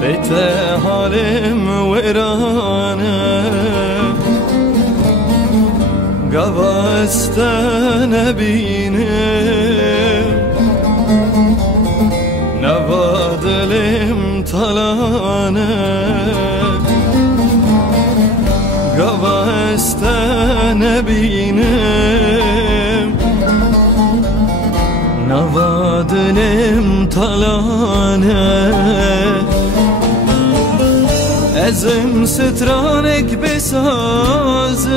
بيت حالم ويرانه قبستان بينه نبادلم طلانه قبستان بينه نبادلم طلانه ازم سترانك بسازم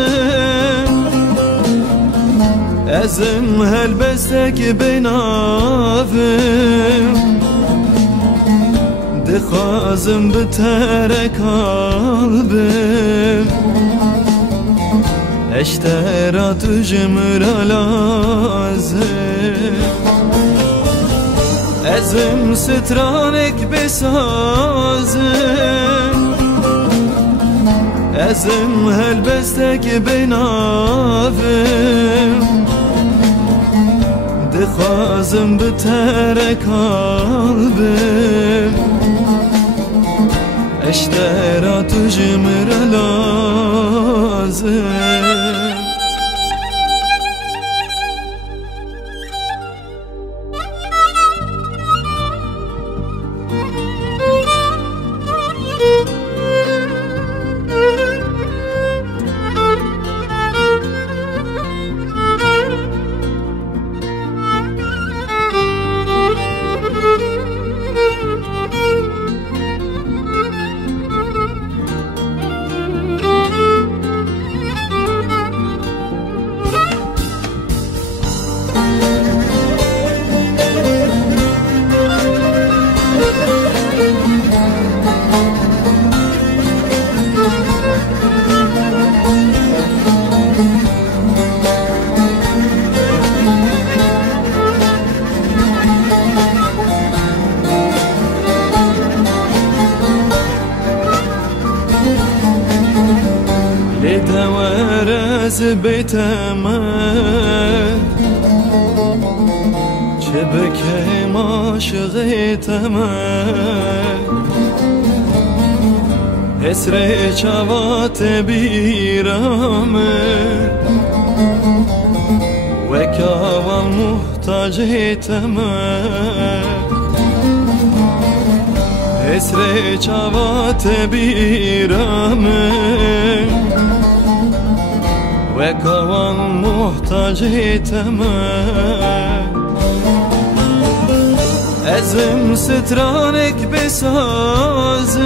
ازم هلبستك بنافم دخازم بترك قلبم اشترى تجمر لازم ازم سترانك بسازم ازم هلبستك بنافم دخازم بترك قلبم اشترى تجمر لازم لتوارز بيتمه شبكه ما شغيتمه اسر چوات بیرامه وکاوان محتاجتمه اسر چوات بیرامه وكوان محتاجتمه ازم سترانك بسازم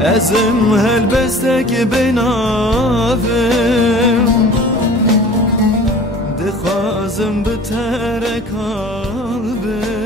ازم هلبستك بنافم دخازم بترك قلبم